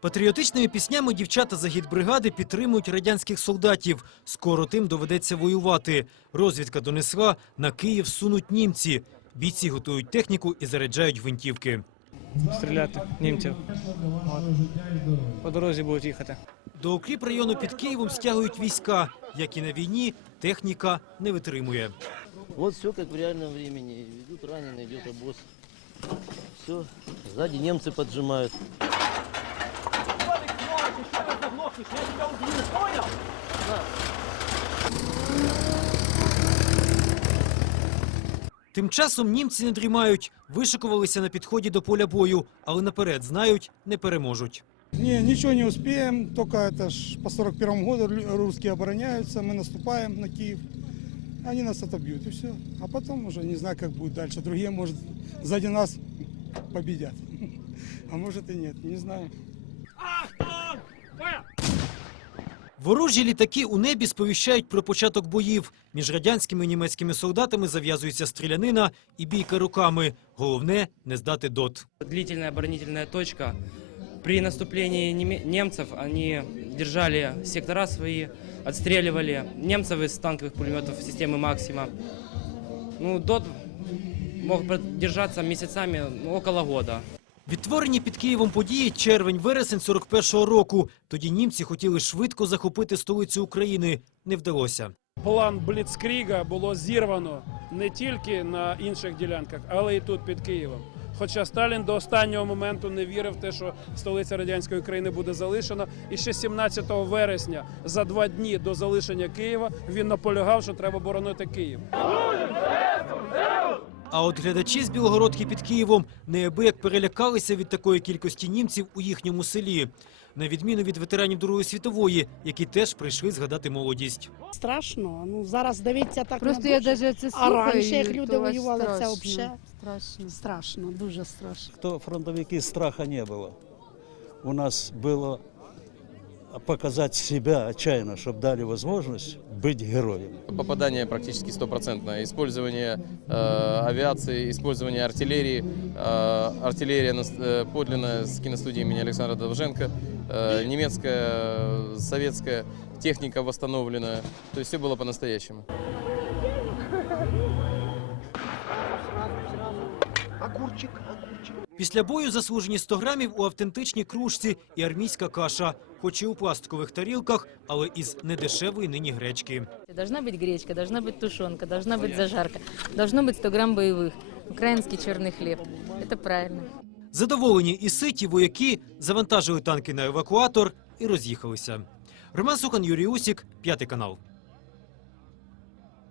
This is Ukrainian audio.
Патріотичними піснями дівчата загідбригади підтримують радянських солдатів. Скоро тим доведеться воювати. Розвідка донесла, на Київ сунуть німці. Бійці готують техніку і заряджають гвинтівки. стріляти німців. От. По дорозі будуть їхати. До укріп району під Києвом стягують війська. Як і на війні, техніка не витримує. Вот все как в реальном времени. Идут раненые, идет обоз. Все. Сзади немцы поджимают. Тим часом німці не дрімають, вишикувалися на підході до поля бою, але наперед знають, не переможуть. Не, ничего не успеем, только это ж по 41 году лю- русские обороняются, мы наступаем на Киев, они нас отобьют и все. А потом уже не знаю, как будет дальше. Другие, может, сзади нас победят. А может и нет, не знаю. Ворожі літаки у небі сповіщають про початок боїв. Між радянськими і німецькими солдатами зав'язується стрілянина і бійка руками. Головне не здати дот. длительная оборонительная точка. При наступлении неме- немцев они держали сектора свои, отстреливали немцев из танковых пулеметов системы «Максима». Ну, ДОТ мог продержаться месяцами, ну, около года. Відтворені під Києвом події червень-вересень 41-го року. Тоді німці хотіли швидко захопити столицю України. Не вдалося. План Бліцкріга було зірвано не тільки на інших ділянках, але і тут під Києвом. Хоча Сталін до останнього моменту не вірив в те, що столиця радянської країни буде залишена. І ще 17 вересня, за два дні до залишення Києва, він наполягав, що треба боронити Київ. А от глядачі з Білогородки під Києвом неабияк перелякалися від такої кількості німців у їхньому селі. На відміну від ветеранів Другої світової, які теж прийшли згадати молодість. Страшно. Ну зараз дивіться так Просто на я навіть це А раніше, як люди воювали, це вообще- страшно. страшно, дуже страшно. Кто фронтовики, страха не было. У нас было показать себя отчаянно, чтобы дали возможность быть героем. Попадание практически стопроцентное. Использование э, авиации, использование артиллерии. Э, артиллерия э, подлинная с киностудии имени Александра Довженко. Э, немецкая, э, советская техника восстановленная. То есть все было по-настоящему. Після бою заслужені 100 грамів у автентичній кружці і армійська каша, хоч і у пластикових тарілках, але із недешевої нині гречки. Должна быть гречка, должна быть тушенка, должна быть зажарка, должно быть 100 грамм боевых, украинский черный хлеб. Это правильно. Задоволені і ситі вояки завантажили танки на евакуатор і роз'їхалися. Роман Сухан, Юрій Усік, п'ятий канал.